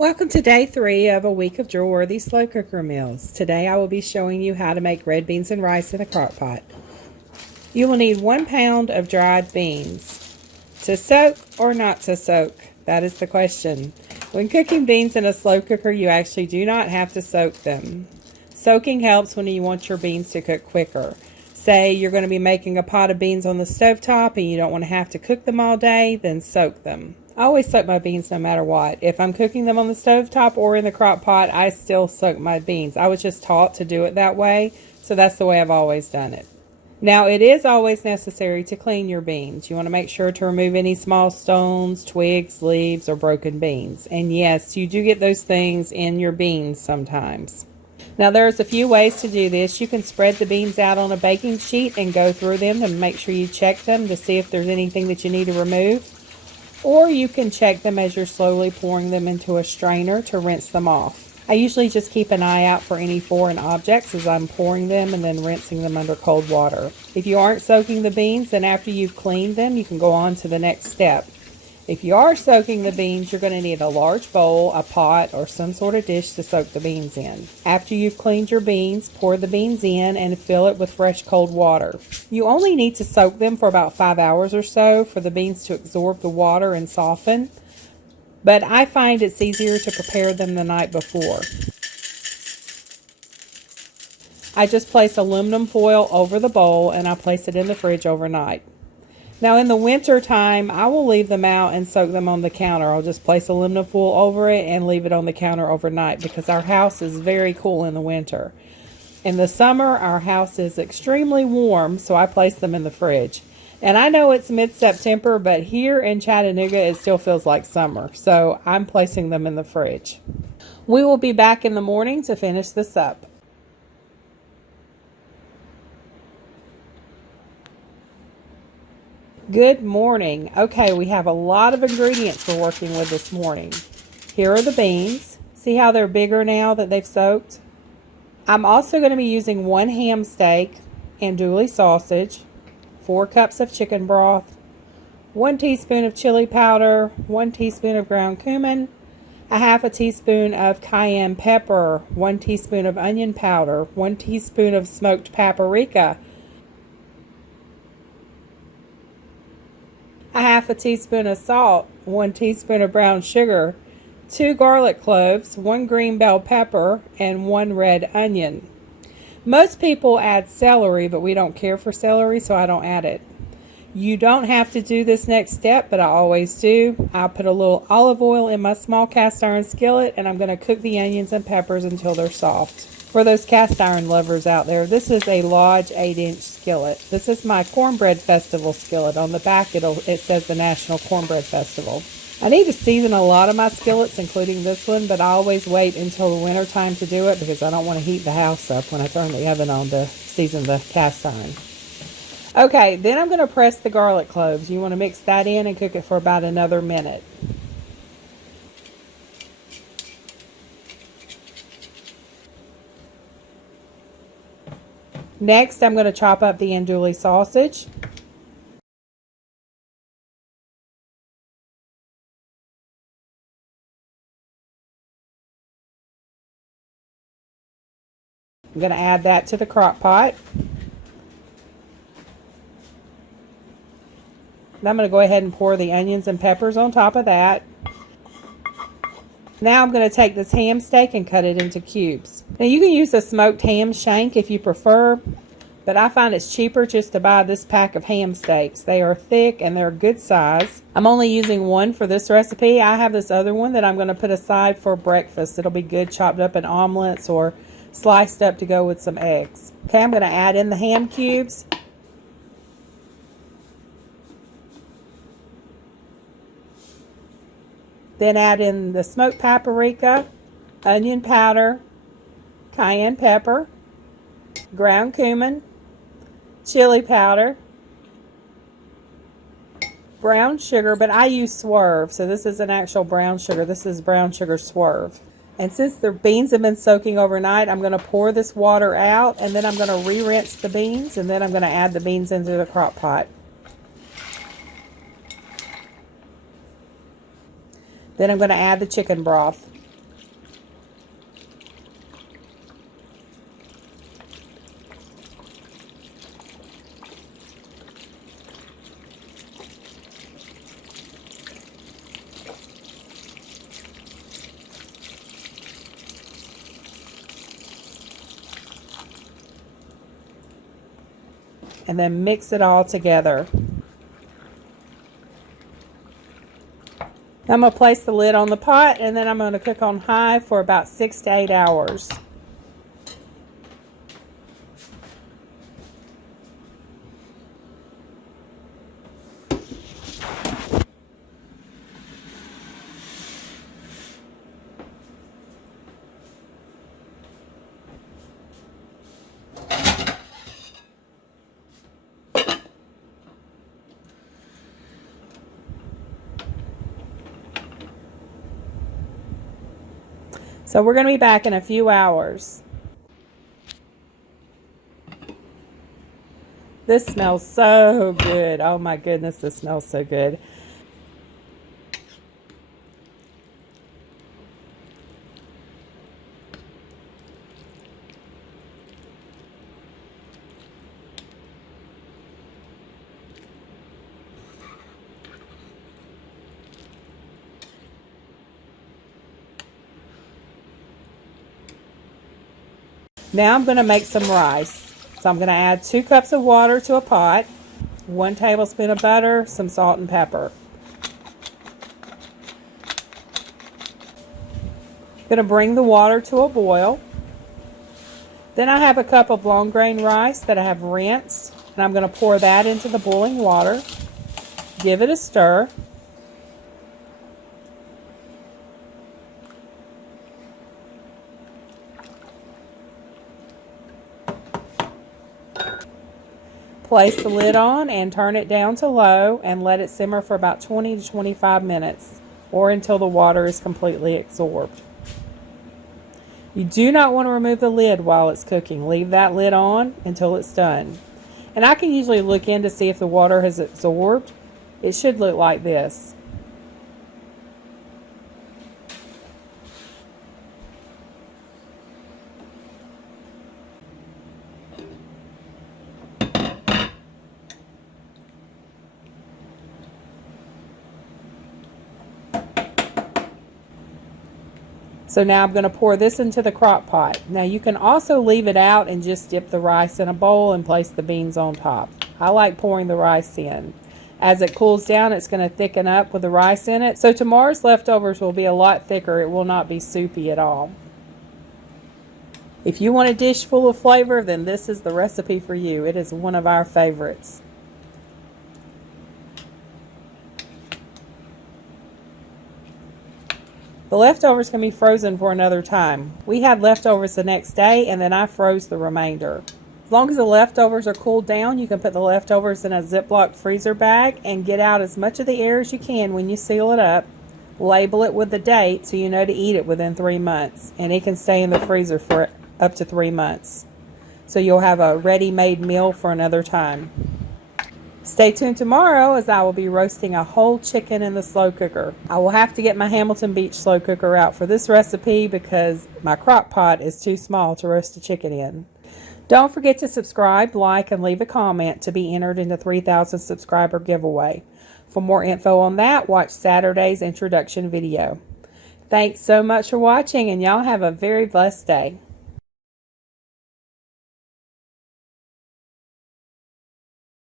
Welcome to day 3 of a week of Drool-worthy slow cooker meals. Today I will be showing you how to make red beans and rice in a crock pot. You will need 1 pound of dried beans. To soak or not to soak? That is the question. When cooking beans in a slow cooker, you actually do not have to soak them. Soaking helps when you want your beans to cook quicker. Say you're going to be making a pot of beans on the stovetop and you don't want to have to cook them all day, then soak them. I always soak my beans no matter what. If I'm cooking them on the stovetop or in the crock pot, I still soak my beans. I was just taught to do it that way, so that's the way I've always done it. Now, it is always necessary to clean your beans. You want to make sure to remove any small stones, twigs, leaves, or broken beans. And yes, you do get those things in your beans sometimes. Now, there's a few ways to do this. You can spread the beans out on a baking sheet and go through them and make sure you check them to see if there's anything that you need to remove. Or you can check them as you're slowly pouring them into a strainer to rinse them off. I usually just keep an eye out for any foreign objects as I'm pouring them and then rinsing them under cold water. If you aren't soaking the beans, then after you've cleaned them, you can go on to the next step. If you are soaking the beans, you're going to need a large bowl, a pot, or some sort of dish to soak the beans in. After you've cleaned your beans, pour the beans in and fill it with fresh cold water. You only need to soak them for about 5 hours or so for the beans to absorb the water and soften, but I find it's easier to prepare them the night before. I just place aluminum foil over the bowl and I place it in the fridge overnight. Now in the winter time, I will leave them out and soak them on the counter. I'll just place aluminum foil over it and leave it on the counter overnight because our house is very cool in the winter. In the summer, our house is extremely warm, so I place them in the fridge. And I know it's mid-September, but here in Chattanooga, it still feels like summer, so I'm placing them in the fridge. We will be back in the morning to finish this up. Good morning. Okay, we have a lot of ingredients we're working with this morning. Here are the beans. See how they're bigger now that they've soaked? I'm also going to be using 1 ham steak, andouille sausage, 4 cups of chicken broth, 1 teaspoon of chili powder, 1 teaspoon of ground cumin, a half a teaspoon of cayenne pepper, 1 teaspoon of onion powder, 1 teaspoon of smoked paprika, a half a teaspoon of salt, 1 teaspoon of brown sugar, 2 garlic cloves, 1 green bell pepper, and 1 red onion. Most people add celery, but we don't care for celery, so I don't add it. You don't have to do this next step, but I always do. I'll put a little olive oil in my small cast iron skillet, and I'm going to cook the onions and peppers until they're soft. For those cast iron lovers out there, this is a Lodge 8-inch skillet. This is my Cornbread Festival skillet. On the back it says the National Cornbread Festival. I need to season a lot of my skillets, including this one, but I always wait until the winter time to do it because I don't want to heat the house up when I turn the oven on to season the cast iron. Okay, then I'm going to press the garlic cloves. You want to mix that in and cook it for about another minute. Next, I'm going to chop up the andouille sausage. I'm going to add that to the crock pot. Then I'm going to go ahead and pour the onions and peppers on top of that. Now I'm going to take this ham steak and cut it into cubes. Now you can use a smoked ham shank if you prefer, but I find it's cheaper just to buy this pack of ham steaks. They are thick and they're a good size. I'm only using 1 for this recipe. I have this other one that I'm going to put aside for breakfast. It'll be good chopped up in omelets or sliced up to go with some eggs. Okay, I'm going to add in the ham cubes. Then add in the smoked paprika, onion powder, cayenne pepper, ground cumin, chili powder, brown sugar, but I use Swerve, so this isn't actual brown sugar. This is brown sugar Swerve. And since the beans have been soaking overnight, I'm going to pour this water out, and then I'm going to re-rinse the beans, and then I'm going to add the beans into the crock pot. Then I'm going to add the chicken broth. and then mix it all together. I'm going to place the lid on the pot, and then I'm going to cook on high for about 6 to 8 hours. So we're going to be back in a few hours. This smells so good. Oh my goodness, this smells so good. Now I'm going to make some rice. So I'm going to add 2 cups of water to a pot, 1 tablespoon of butter, some salt and pepper. I'm going to bring the water to a boil. Then I have a cup of long grain rice that I have rinsed, and I'm going to pour that into the boiling water. Give it a stir. Place the lid on and turn it down to low and let it simmer for about 20 to 25 minutes or until the water is completely absorbed. You do not want to remove the lid while it's cooking. Leave that lid on until it's done. And I can usually look in to see if the water has absorbed. It should look like this. So now I'm going to pour this into the crock pot. Now you can also leave it out and just dip the rice in a bowl and place the beans on top. I like pouring the rice in. As it cools down, it's going to thicken up with the rice in it. So tomorrow's leftovers will be a lot thicker. It will not be soupy at all. If you want a dish full of flavor, then this is the recipe for you. It is one of our favorites. The leftovers can be frozen for another time. We had leftovers the next day, and then I froze the remainder. As long as the leftovers are cooled down, you can put the leftovers in a Ziploc freezer bag and get out as much of the air as you can when you seal it up. Label it with the date so you know to eat it within 3 months, and it can stay in the freezer for up to 3 months. So you'll have a ready-made meal for another time. Stay tuned tomorrow as I will be roasting a whole chicken in the slow cooker. I will have to get my Hamilton Beach slow cooker out for this recipe because my crock pot is too small to roast a chicken in. Don't forget to subscribe, like, and leave a comment to be entered in the 3,000 subscriber giveaway. For more info on that, watch Saturday's introduction video. Thanks so much for watching, and y'all have a very blessed day.